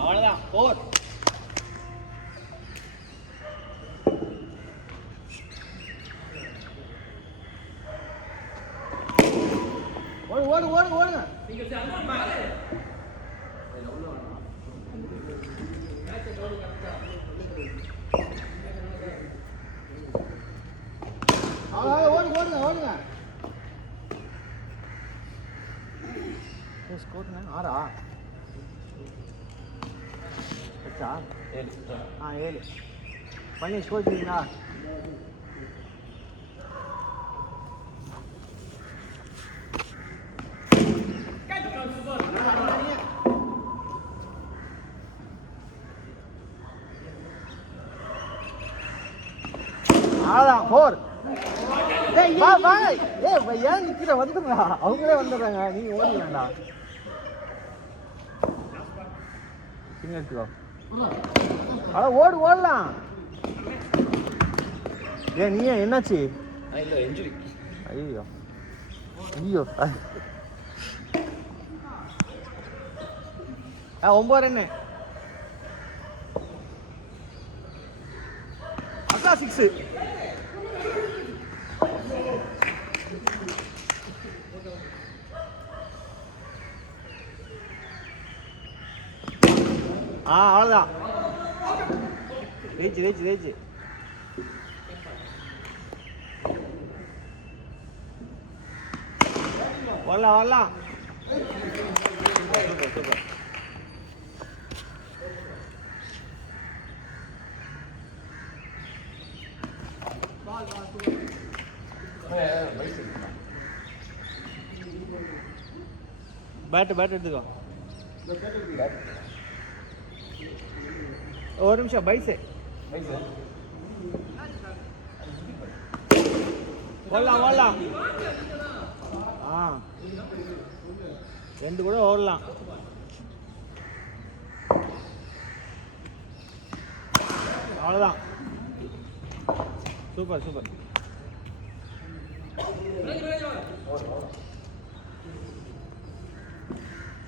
அவ்வளோதான் 4. ஓடுங்க. ஓடுங்க. ஸ்கோர் 6 7 பண்ணி ஸ்கோர் செய்யுங்களா? அதான் 4. ஏன் நிக்கிற வந்துடுறா, அவங்களே வந்துடுறாங்க, நீங்க ஓடிங்களா? எடுத்துக்கோ. அதான் ஓடலாம். ஏன் நீ என்னாச்சு? ஐயோ 9 ரன்னு. அக்கா 6. அவ்வளோதான். ரீச். வரலாம். சூப்பர். பேட் எடுத்துக்கோ. ஒரு நிமிஷம். பைஸு ஓடலாம். 2 கூட ஓடலாம். அவ்வளோதான். சூப்பர்.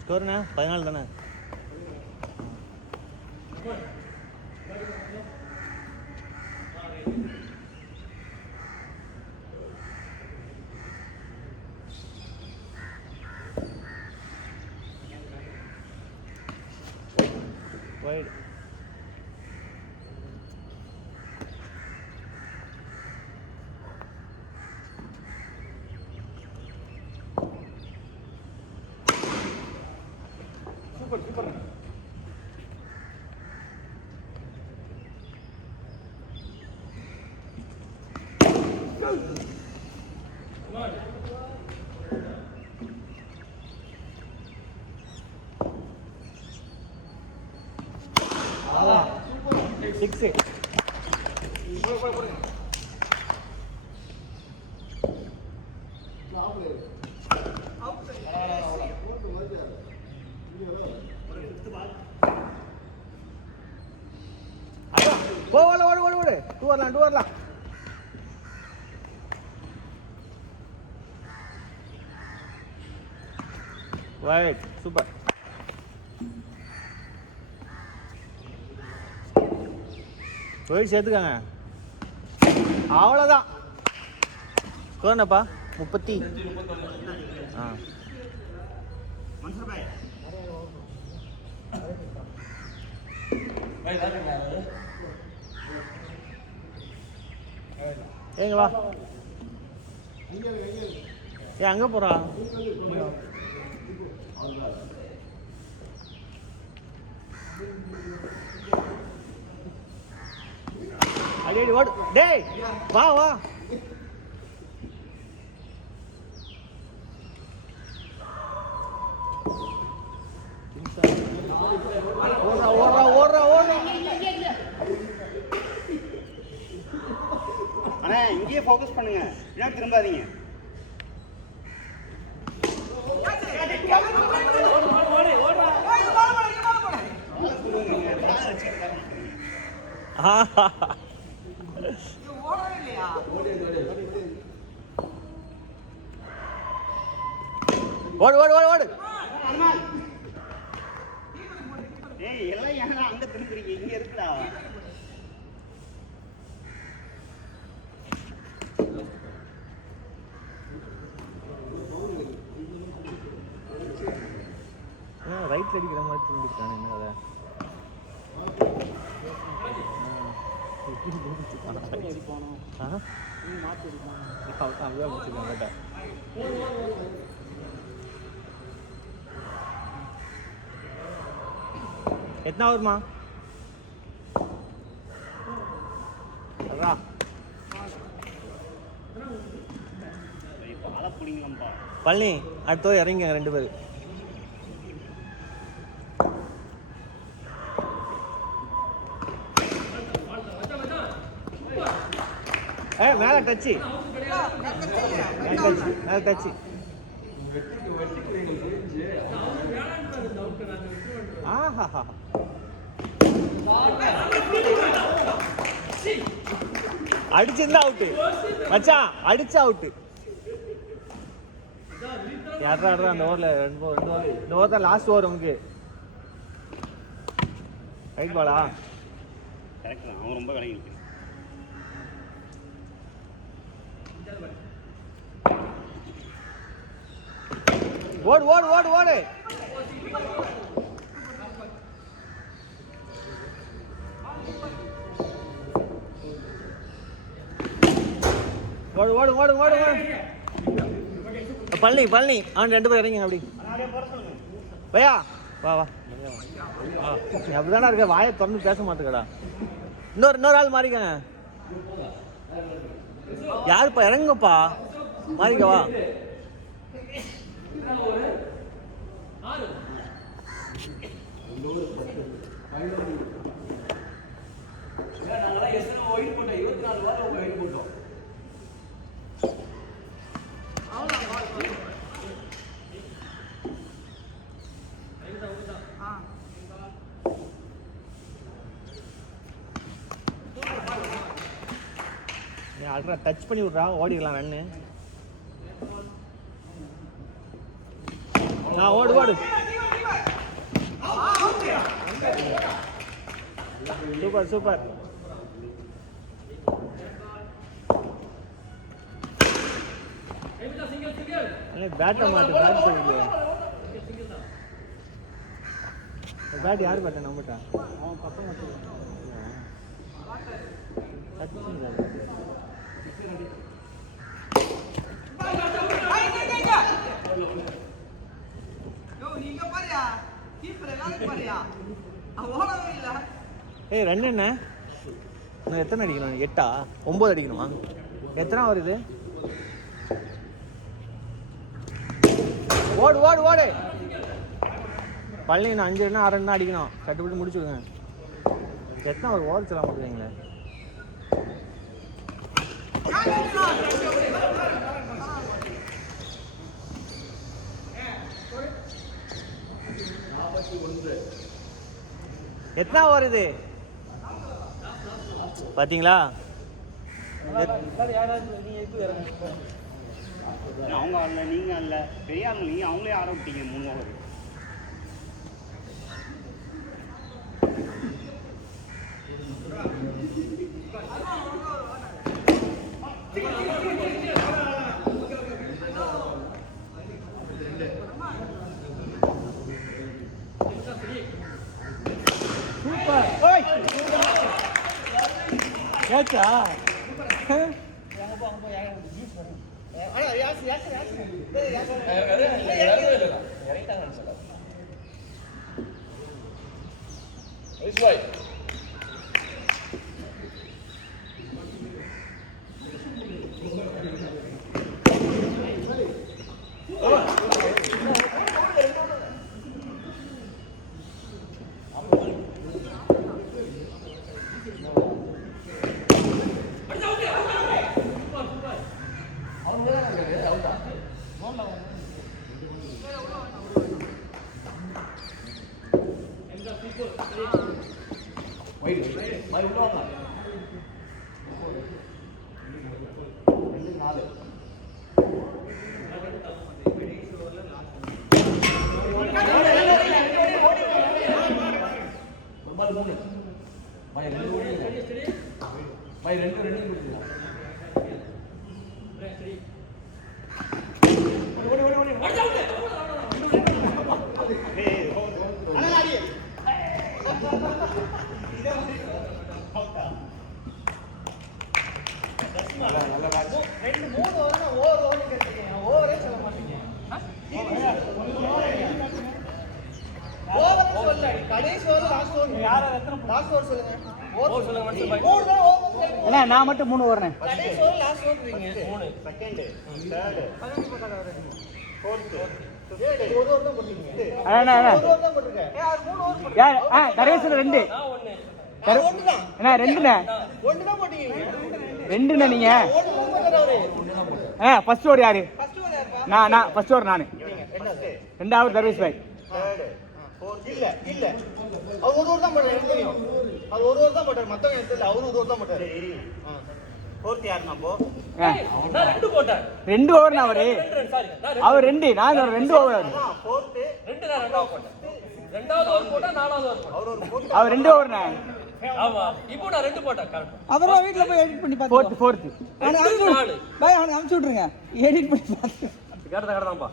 ஸ்கோர்ண்ணா 14 தானே? Wide. Super. Six. ஓடு. டூ வரலாம். ரைட். சூப்பர். போய் சேர்த்துக்காங்க. அவ்வளோதான். கோனப்பா 30. ஏங்களா அங்கே போகிறா? அடி ஓடு. டேய் வா. ஓடுறா. அண்ணா இங்கேயே ஃபோக்கஸ் பண்ணுங்க, ஏன் திரும்பாதீங்க. ஓடு ஓடு ஓடு ஓடு. ஏய் எல்லாம் ஏன்னா அங்க திரும்புறீங்க, இங்க இருக்குடா. ரைட்ல அடிக்கிற மாதிரி திரும்பிட்டானே என்ன அதை எத்தனை வருமா அதான் பாலை பிடிங்களாம்பா. பழனி அடுத்த இறங்கிங்க 2 பேர். மேல டச்சு மேல டச்சு. ஆஹா அடிச்சிருந்தா அவுட்டு மச்சான், அடிச்சா அவுட்டு. யாரா அந்த ஓவர்ல 2 ஓவர் தான் லாஸ்ட் ஓவர் உனக்கு. ரைட் பாலா கரெக்ட் தான், அவன் ரொம்ப விலகி இருக்கு. ஓடு ஓடு ஓடு ஓடு. ஓடு ஓடு ஓடு ஓடு ஓடு. பழனி பழனி அவன் 2 பேர் இறங்கிங்க அப்படி. பையா வா வா. நீ அப்படிதானே இருக்க, வாயை திறந்து பேச மாட்டேங்கடா. இன்னொரு ஆள் மாறிக்கங்க. யாருப்பா இறங்குப்பா, மாறிக்க வா. அல்ட்ரா டச் பண்ணி விட்றா, ஓடிடலாம் ரன்னு. ஓடு ஓடு. Super super. பேட்டை மாட்டு, பேட் போயிடலையா? பேட் யார் பேட்டை நம்மட்டா? அவன் பக்கம் மட்டும் ஏய் ரன் என்ன? இன்னும் எத்தனை அடிக்கணும்? 8 9 அடிக்கணுமா? எத்தனை வருது? ஓடு ஓடு ஓடு. பழனி 5 ரன் 6 ரன் அடிக்கணும், கட்டுப்பட்டு முடிச்சுடுங்க. எத்தனை ஒரு ஓவர் சொல்ல மாட்டேங்களே. எத்தனை ஓவர் இது பாத்தீங்களா? அவங்க ஆடல, நீங்க ஆடல, பெரிய ஆள் நீங்க, அவங்களே ஆட விட்டீங்க 3 ஓவர். சூப்பர். ஓய் ஏச்சா Wait, wait, wait. 3 by 2 by 2 கொடுத்துடலாம் நான் மட்டும் 3 ஓடுறேன். கடைசியில் 2 2 நீங்க ஃபர்ஸ்ட் ஓவர் யாரு? நான் ஃபர்ஸ்ட் ஓவர் நானு. ரெண்டாவது தர்வேஷ் பாய். இல்ல இல்ல அவர் ஒரு ஓவர் தான் போட்டாரு. எனக்கு தெரியும் அவர் ஒரு ஓவர் தான் போட்டாரு. மத்தவங்க எனக்கு தெரியல. அவர் ஒரு ஓவர் தான் போட்டாரு. ஃபோர்த் யாருன்னா போ? நான் 2 போட்டேன். 2 ஓவர் நான் அவர் 2 நான் 2 ஓவர். ஃபோர்த் 2 நான் 2 ஓவர் போட்டேன். ரெண்டாவது ஓவர் போட்டா நாலாவது ஓவர் போட்டேன். அவர் 2 ஓவர் நான். ஆமா இப்போ நான் 2 போட்டேன். கரெக்ட். அவரா வீட்ல போய் எடிட் பண்ணி பாத்து. ஃபோர்த் நான் பாய் அவனுக்கு அனுப்பிச்சு விட்டுருங்க. எடிட் பண்ணி பாத்து. கடதாம்பா.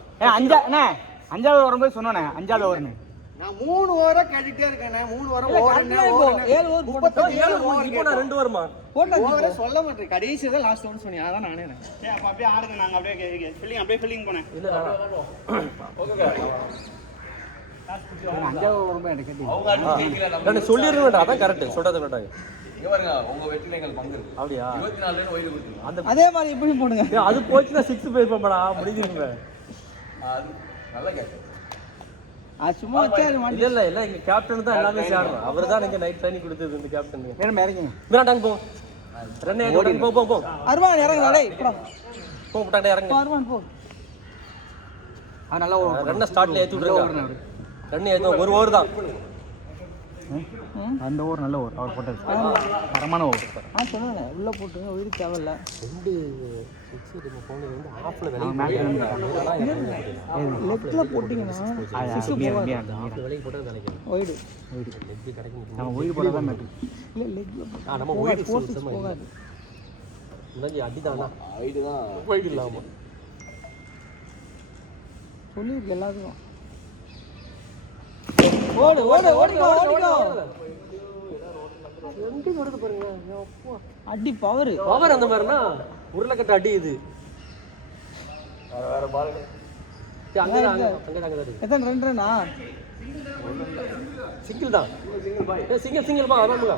அஞ்சாவது ஓவர் போய் சொன்னானே அஞ்சாவது ஓவர்னு. நான் 3 ஓவரா கேட்டிட்டே இருக்கேன். 3 ஓவரா ஓடுறேன். 7 ஓவர் போட்டா 7 ஓவர் இப்போ நான் 2 ஓவர்மா. ஓவரே சொல்ல மாட்டேன். கடைசி தான் லாஸ்ட் ஓவர் சொன்னீங்க. அதான் நானே. அப்ப அப்படியே ஆடுங்க. நாங்க அப்படியே ஃபீலிங் போனேன். இல்ல ஓகே அஞ்சாவது ஓவர் போய் எனக்கு கேட்டி. அவங்க அடிச்சு கேக்கல. நான் சொல்லிருக்க வேண்டாம். அதான் கரெக்ட். சொல்றது வேண்டாம். இங்க பாருங்க உங்க வெற்றில எங்கள் பங்கு இருக்கு. அப்படியே 24 ரன் ஒயிட் கொடுத்தீங்க. அந்த அதே மாதிரி இப்படி போடுங்க. அது போச்சுனா 6 பேஸ் பண்ணடா முடிஞ்சிருங்க. அது நல்ல கேட்ச். சும்மா வச்சாரு. இல்ல இல்ல இங்க கேப்டன் தான் எல்லாமே சேரணும். அவர்தான் நீங்க நைட் ட்ரைனிங் கொடுத்தது இந்த கேப்டன். வேற இறங்குங்க. விராட் போ. ரன் ஏறி போ. அர்மான் இறங்குடா டேய். போ போட்டாடே இறங்கு. அர்மான் போ. நல்லா ரன் ஸ்டார்ட்ல ஏத்தி விடுங்க. ரன் ஏதோ ஒரு ஓவர் தான். அந்த ஓவர் நல்ல ஓவர் அவர் போட்டது. தரமான ஓவர். சொன்னேன் உள்ள போட்டு உயிர் தேவையில்ல. 2 6 நம்ம போனது வந்து ஆஃப்ல லெஃப்ட்ல போடிங்கனா 6 வெளிய போட்டது நினைக்கிறேன். ஒயிட் லெக் கிடைக்கும். நம்ம ஒயிட் போட தான் மேட்டர். இல்ல லெக்ல நம்ம ஒயிட் போகாது. முன்னாடி அடிதானா ஒயிட் தான். ஒயிட் இல்லாம சொல்லிருக்கு எல்லாரும். ஓடிக்கோ எங்க வருது பாருங்க. அப்பா அடி பவர் அந்த மாதிரினா உருளைக்கட்ட அடி இது. வேற பால் அங்க எத்தனை ரன்னா? சிங்கிள் தான். சிங்கிள் பா ஆரம்பங்க.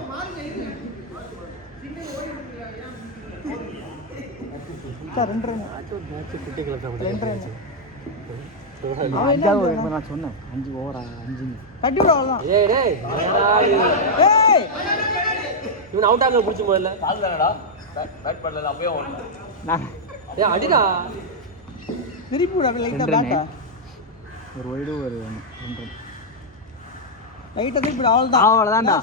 ரெண்டு ரன் மேட்ச் கிரிட்டிக்கல் தான். 2 ரன். அஞ்சாவது ஓவர் நான் சொன்னேன் 5 ஓவர் 5 கட்டி விட அவ்வளவுதான். ஏய் இவன் அவுட் ஆக புடிச்சு முதல்ல கால் தானடா. பேட் பண்ணல அப்பவே நான் அடிடா திருப்பி விட லைட்டா பேட்டா. ஒரு வைடு ஒரு 2 ரன் லைட்டா திருப்பி அவ்வளவுதான்டா.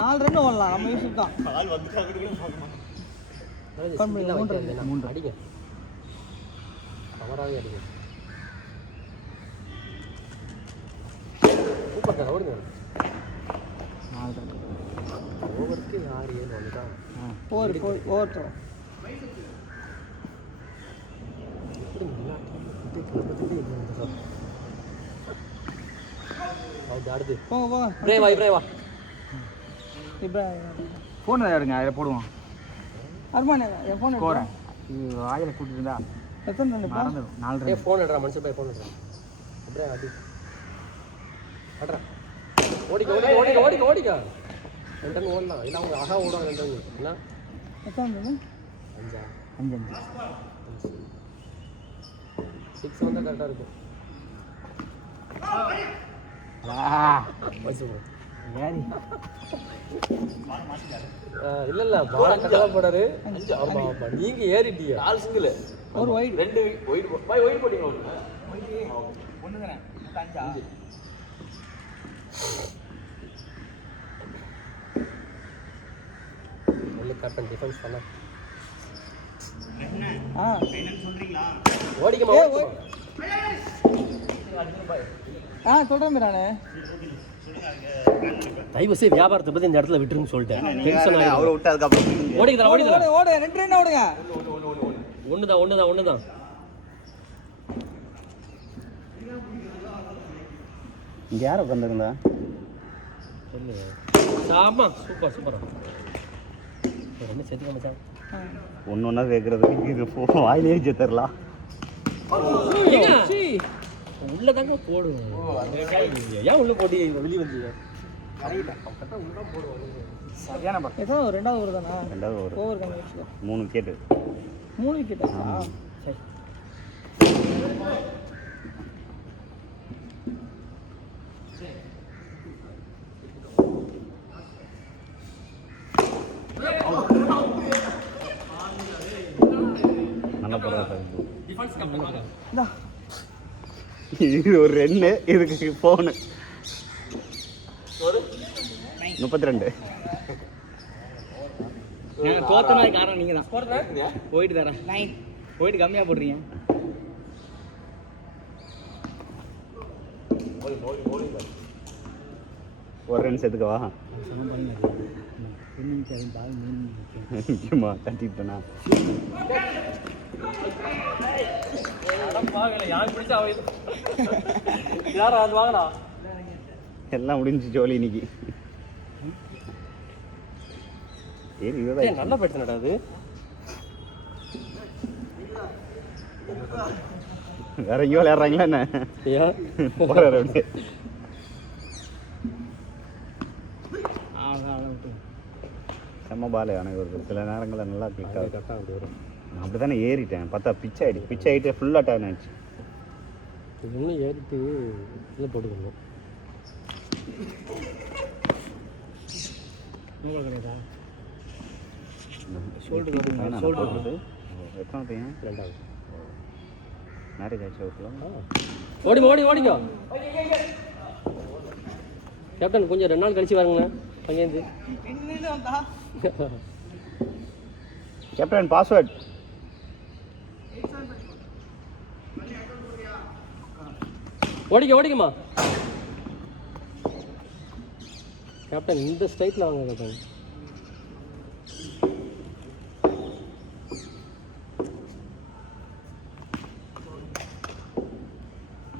4 ரன் ஓடலாம். நம்ம யூஸ் தான். கால் வந்துட்டா கூட பார்க்க மாட்டேன். 3 அடிங்க. கவராவே அடிங்க. சூப்பர் ஓடுங்க. 4 ரன் ஓவருக்கு 6 7 வந்துட்டா. Over throw. அடுத்து போங்க பிரேவா இப்போ ஃபோன் எடுங்க அதில் போடுவோம். அர்மான் என் ஃபோன் போகிறேன். இது வாயில் கூட்டிருந்தா எத்தனை ரன் மறந்துடும். 4 ரன். ஃபோன் எடுறா மனுஷன் போய் ஃபோன் எடுறா. அப்படியே அடி அட்ரா. ஓடிக்க 2 ரன் ஓடலாம். இல்லை அவங்க அழகா ஓடுவாங்க 2 ரன். என்ன எத்தனை ரன்? 5 6 வந்தால் கரெக்டாக இருக்கும். இல்ல பால கட்டா போடாரு. நீங்க ஏறிட்டீங்க. 4 சிங்கிள் ஒரு வைட் 2 வைட் பை வைட் போடிங்க. ஒண்ணுங்கறே 5 நல்ல கேப்டன் டிஃபென்ஸ் பண்ணா. என்ன சொல்றீங்களா? ஓடிக்கமா சொல்றேன் நானே. தயவு செய்து வியாபாரத்தை பத்தி இந்த இடத்துல விட்டுருன்னு சொல்லிட்டேன். டென்ஷன் ஆயிடும். அவரை விட்டு அதுக்கப்புறம் ஓடிக்கலாம் ஓடிக்கலாம். ஓடு 2 ரன் ஓடுங்க. ஒண்ணுதான். இங்கே யாரை உட்காந்துருந்தா சொல்லு. ஆமா சூப்பரா. என்ன செத்துக்க மச்சான். ஒன்று கேட்குறதுக்கு இது வாயிலே செத்துடலாம். உள்ள தாங்க போடும். ஏன் உள்ள போட்டி வெளியே வந்தீங்க? சரியான பக்கம். ஏதோ ரெண்டாவது ஓவர் தானா? ரெண்டாவது ஓவர். ஓவர் கம்மியா. 3 விக்கெட். 3 விக்கெட்டா? சரி. நல்லா போடுறாரு. டிஃபென்ஸ் கேப்டன் வாங்க. இது ஒரு 2 இதுக்கு ஃபோனு 32. நான் தோத்தனா காரணம் நீங்க தான். போயிட்டு தரேன். 9 போயிட்டு கம்மியா போடுறீங்க. ஒரு ரன் சேர்த்துக்கவா? முக்கியமா தட்டிட்டேனா? எல்லாம் முடிஞ்சு ஜோலி இன்னைக்கு. நல்ல பிரச்சனைடா அது. வேற எங்கேயோ விளையாடுறாங்களா என்ன? போறாரு அப்படியே. செம்ம பால். ஆனால் ஒரு சில நேரங்களில் நல்லா கிளிக் ஆகுது. நான் அப்படி தானே ஏறிட்டேன். பார்த்தா பிச் ஆகிட்டு ஃபுல்லாக டர்ன் ஆகிடுச்சு. இன்னும் ஏறிட்டு இதில் போட்டுக்கணும். போட்டுறது எத்தனை பையன்? 2வது மேரேஜ் ஆச்சு அவருக்குலாம். ஓடிக்கோ கேப்டன். கொஞ்சம் 2 நாள் கழிச்சு வாருங்கண்ணா அங்கேருந்து. Captain password. ஓடிக்கம்மா கேப்டன். இந்த ஸ்ட்ரைட்டில் வாங்க கேப்டன்.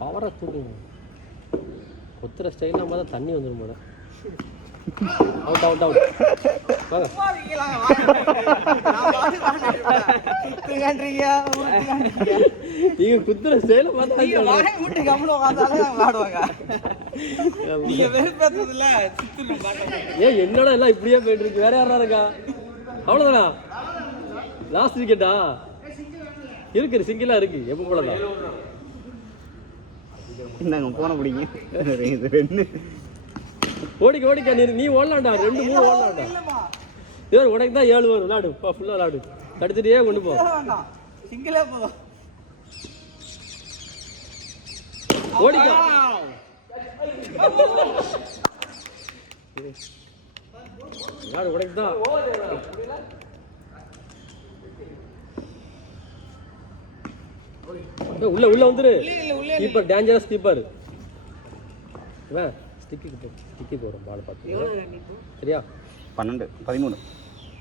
பவரை தூக்குங்க. கொத்துற ஸ்டைலாம் பார்த்தா தண்ணி வந்துடும் மேடம். அவுட் வாங்க. நீங்க குத்துற ஸ்டைல பார்த்தா ஏன் என்னடா எல்லாம் இப்படியே போயிட்டு இருக்கு? வேற யாரா இருக்கா? அவ்வளவுதானா? லாஸ்ட் விக்கெட்டா இருக்கு? சிங்கிளா இருக்கு எப்ப போலதான். நாங்க போன பிடிங்க. இது 2 ஓடிக்க நீ ஓடலாம்டா. 2 3 ஓடலாம்டா. இதோ உனக்கு தான் 7 வரும். விளாடு ஃபுல்லா விளாடு. கடுத்துட்டே கொண்டு போ. சிங்கிளே போ. ஓடிக்க. விளாடு உனக்கு தான். உள்ள வந்துரு. Keeper dangerous keeper. இவன் ஸ்டிக்கி போறோம் பால் பார்த்து. சரியா? 12 13.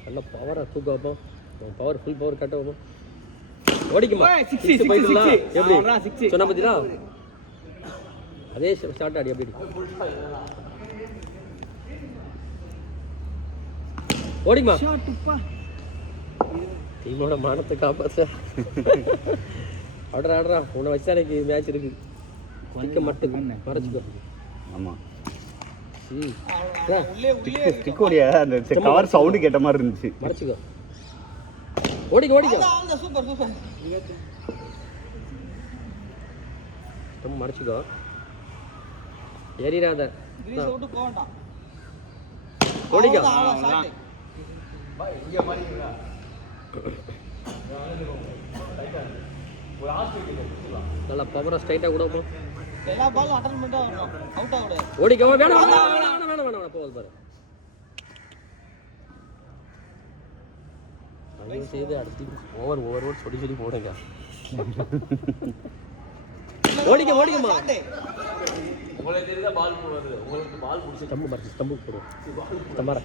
நல்ல பவரா தூக்க வைப்போம். பவர் ஃபுல் பவர் கட்ட வைப்போம். ஓடிக்குமா? 6 போயிடலாம். எப்படி சொன்ன பத்தினா அதே ஸ்டார்ட் ஆடி அப்படி ஓடிக்குமா? டீமோட மானத்தை காப்பாற்ற ஆடுறா. உன்னை வச்சு தான் எனக்கு மேட்ச் இருக்கு. ஸ்டிக்கை மட்டும் மறைச்சிக்கோ. ஆமாம். ஸ்டிக்கோடைய அந்த கவர் சவுண்டு கேட்ட மாதிரி இருந்துச்சு. மறைச்சிக்கோ. ஓடிக்க. சூப்பர். மறைச்சிக்கோ. ஏறிடாத. ஓடிக்க. நல்லா பவரா ஸ்ட்ரைட்டா கூட போ. எல்லா பாலும் அட்டெண்ட் பண்ணிட்டா அவுட் ஆகுது. ஓடிக்க. வேணாம் போகுது பாரு. அங்கே செய்து அடுத்து ஓவர் சொல்லி போடுங்க. ஓடிக்கம்மா. உங்களுக்கு தெரியுதா பால் போடுறது, உங்களுக்கு பால் பிடிச்சி ஸ்டம்பு மறைச்சு ஸ்டம்பு போடுவோம். ஸ்டம்பரை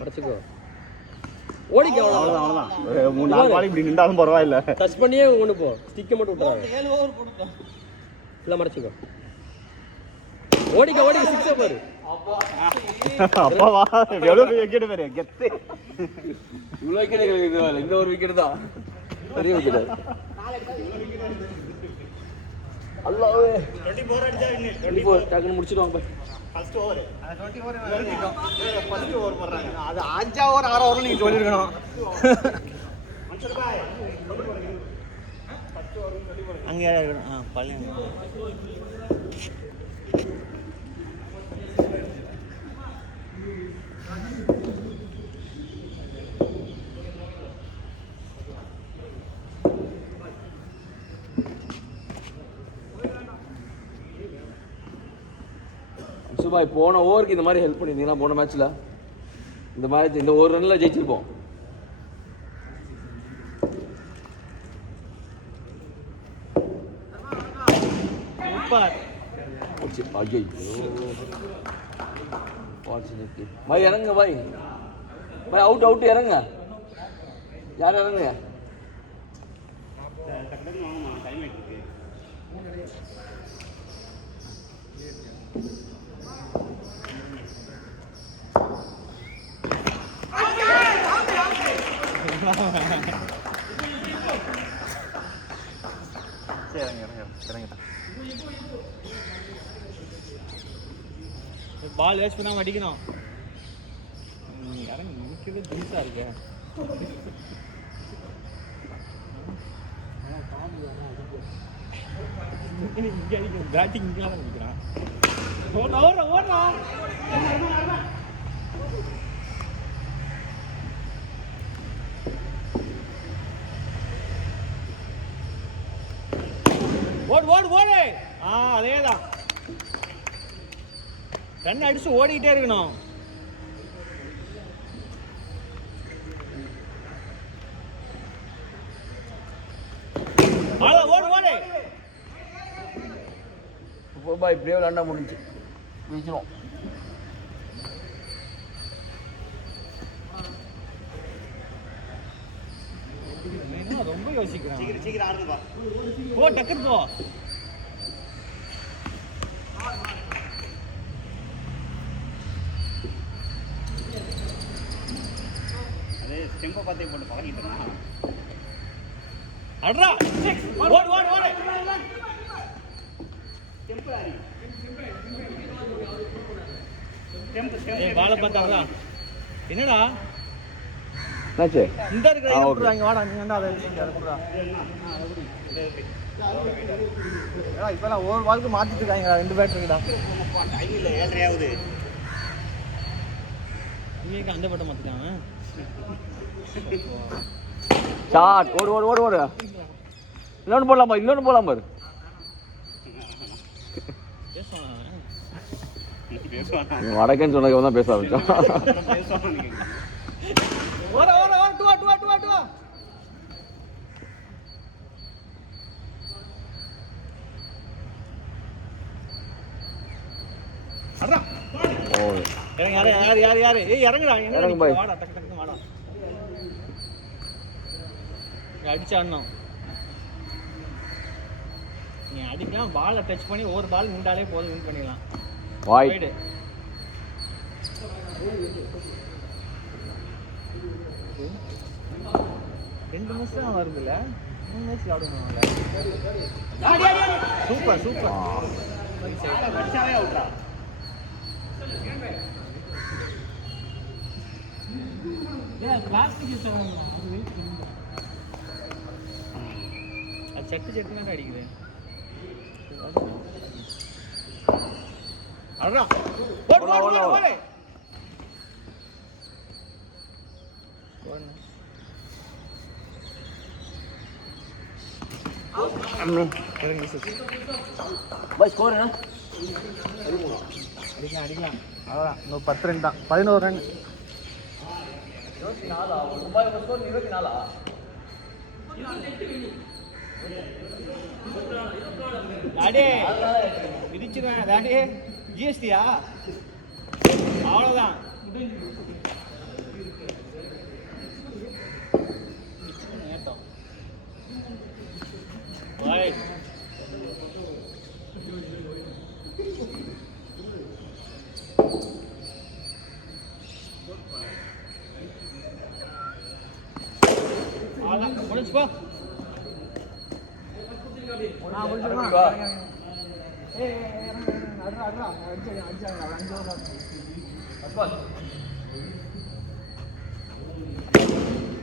மறைச்சிக்கோ. ஓடிக்க அவ்வளோதான் அவ்வளோதான். ஒரு 3-4 பால் இப்படி நின்றாலும் பரவாயில்ல. டச் பண்ணியே கொண்டு போ. ஸ்டிக்கை மட்டும் விட்டுறாங்க. 7 ஓவர் போட்டுட்டோம். இல்லை மறைச்சிக்கோ. ஓடிக்க சிக்ஸை பாரு. அப்பாவா எவ்வளோ விக்கெட் பேரு கெத்து. இவ்வளோ விக்கெட் இது இந்த ஒரு விக்கெட் தான் பெரிய விக்கெட். அல்லாவே 24 அடிச்சா இன்னும் 24 டக்குன்னு முடிச்சிடுவாங்க. ஃபர்ஸ்ட் ஓவர் 20 ஓவர் எழுதிட்டோம். ஃபர்ஸ்ட் ஓவர் போடுறாங்க. அது 5 ஓவர் 6 ஓவர் நீங்க சொல்லிருக்கணும். மன்சூர் பாய் அங்கே பழைய சுபாய் போன ஓவருக்கு இந்த மாதிரி ஹெல்ப் பண்ணியிருந்தீங்கன்னா போன மேட்ச்சில் இந்த மாதிரி இந்த ஒரு ரன்னில் ஜெயிச்சிருப்போம். ஐயோ பாய் இறங்க பாய் அவுட் இறங்க. யார் இறங்குங்க? பால் வேஸ்ட் பண்ணாம அடிக்கணும். இறங்கி நிற்கவே ஜூஸா இருக்கு. இங்கே அடிக்கும் பேட்டிங் இங்கே நிற்கிறான். ஓடுறா ஓடு. அதேதான். ரன் அடிச்சு ஓடிக்கிட்டே இருக்கணும். ஓடு பாய் இப்படியே விளாண்டா முடிஞ்சு ஜெயிச்சிடும். ரொம்ப யோசிக்கிறான். சீக்கிரம் ஆடுதுப்பா. போ டக்குன்னு போ. அதே ஸ்டெம்பை பார்த்தே போட்டு பழகிட்டு அட்ரா ஓடு. டெம்பரரி பால பார்த்தாங்களா? என்னடா என்னாச்சு? இந்த இருக்கிற வாங்க வாடா. நீங்க வந்து அதை இப்பெல்லாம் ஒரு வாழ்க்கை மாத்திட்டு இருக்காங்க. 2 பேட் இருக்குடா. டைம் இல்லை 7:30 இன்னைக்கு அந்த பட்டம் மாத்திட்டாங்க. ஷாட் ஓடு. இன்னொன்று போடலாம் பாரு. வடக்கன்னு சொன்னதுக்கு தான் பேச ஆரம்பிச்சோம். யாரு இறங்குடா. இறங்கு பாய். வாடா டக்கு வாடா. அடிச்சாடணும். நீ அடிக்கலாம். பாலை டச் பண்ணி ஒரு பால் நின்றாலே போதும், வின் பண்ணிடலாம். வாய் 2 மேட்ச் தான் வருதுல்ல. 3 மேட்ச் ஆடுவாங்கல்ல. சூப்பர் அடிச்சாவே அவுட்ரா. அது சட்டு அடிக்குது. அடடா ஓடு. பாய் ஸ்கோர் என்ன? அடிக்கலாம். அவ்வளோதான். இன்னும் 10 ரன் தான். 11 ரன். 24 ஸ்கோர் 24 டாடி விதிச்சிருவேன் டாடி. ஜிஎஸ்டியா? அவ்வளோதான். ரைட். அவ்வளோதான் முடிச்சு போ. நான் முடிச்சிருமா?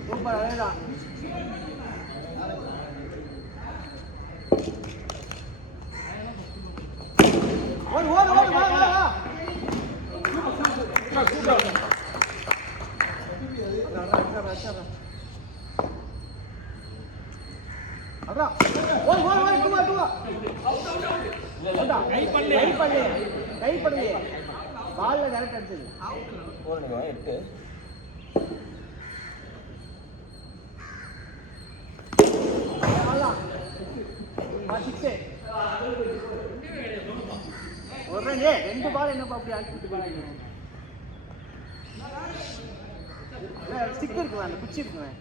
சூப்பர் அதேதான். ஓடு ஓடு ஓடு வா வா வா. அடா ஓடு ஓடு ஓடு டூவா டூவா. கை பண்ணு பால்ல டைரக்ட் அடிச்சது. போறேங்க 8 அவ்வளவுதான். 6 ஒரு ரன். ரெண்டு பால் என்னப்பா அப்படி ஆக்கிட்டு போறீங்க? ஸ்டிக் இருக்குவா, அந்த குச்சி இருக்குவேன்.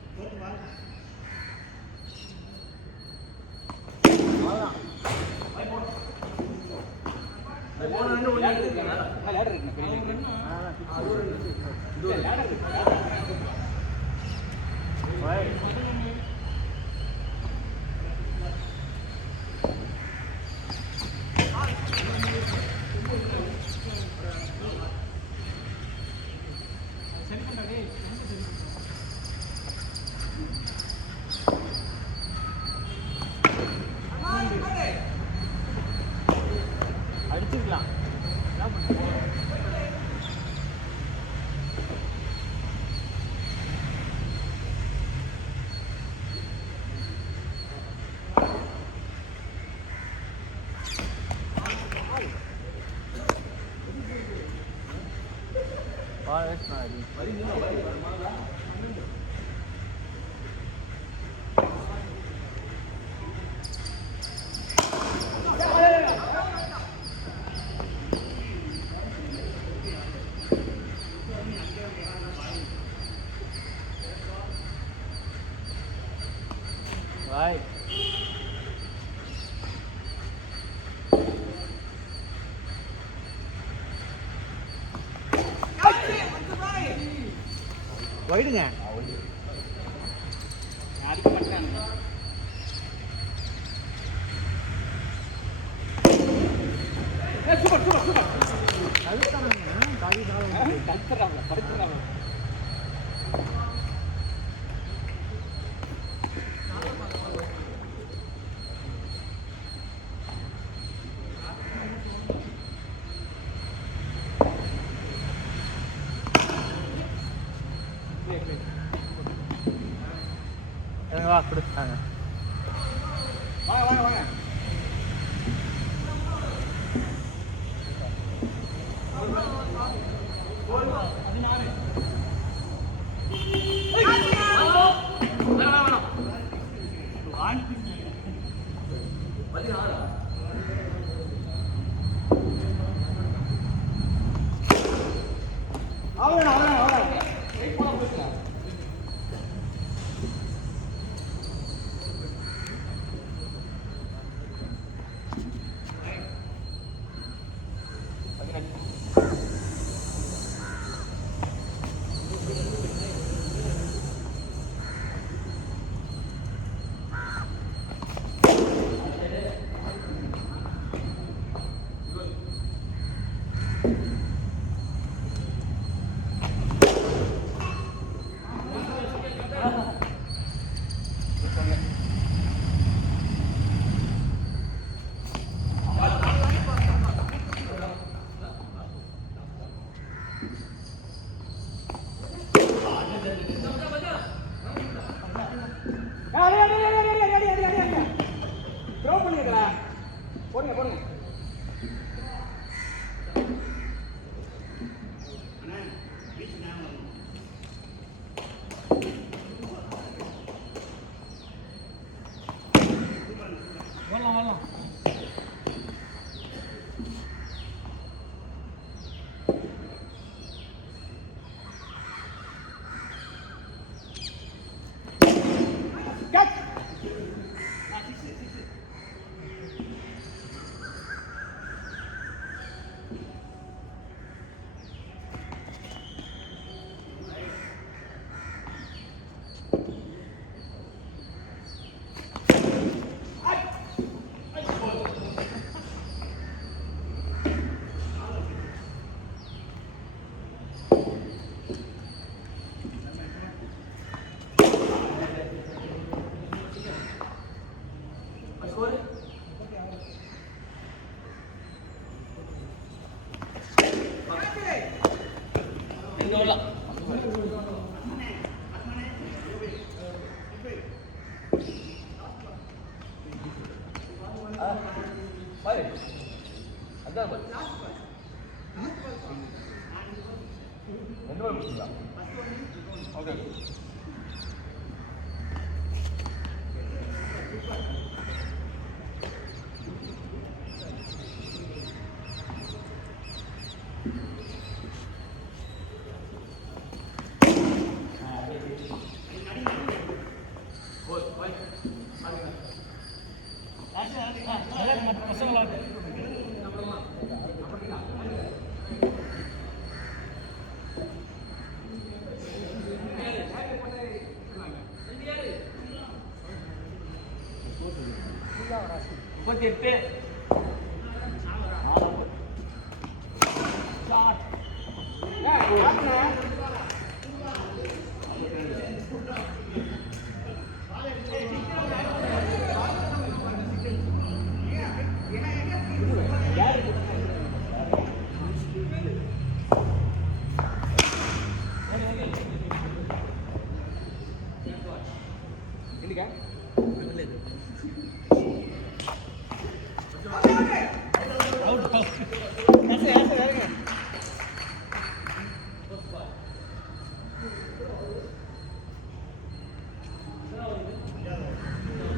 அவ்வளோதான். அடிச்சிருக்கலாம். Right. வைடுங்க. அடிக்க மாட்டேன். Super super super. அதுதான் காடி தாளம் கல்ச்சறாங்க. வா கொடுத்தாங்க. வாங்க வாங்க வாங்க. போடுங்க போடுங்க. விட்டுங்களா ஓகே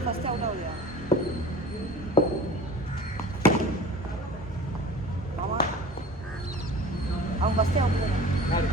ஃபர்ஸ்ட் அவுட் ஆகுது ஆமா அவங்க ஃபர்ஸ்ட் அவுட் தானே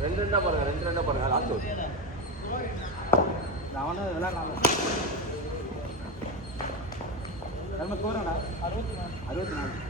ரெண்டு பாருங்க லாஸ்ட் அவனு விளையாடுறாங்க நம்ம போகிறோம்டா 64 வரும்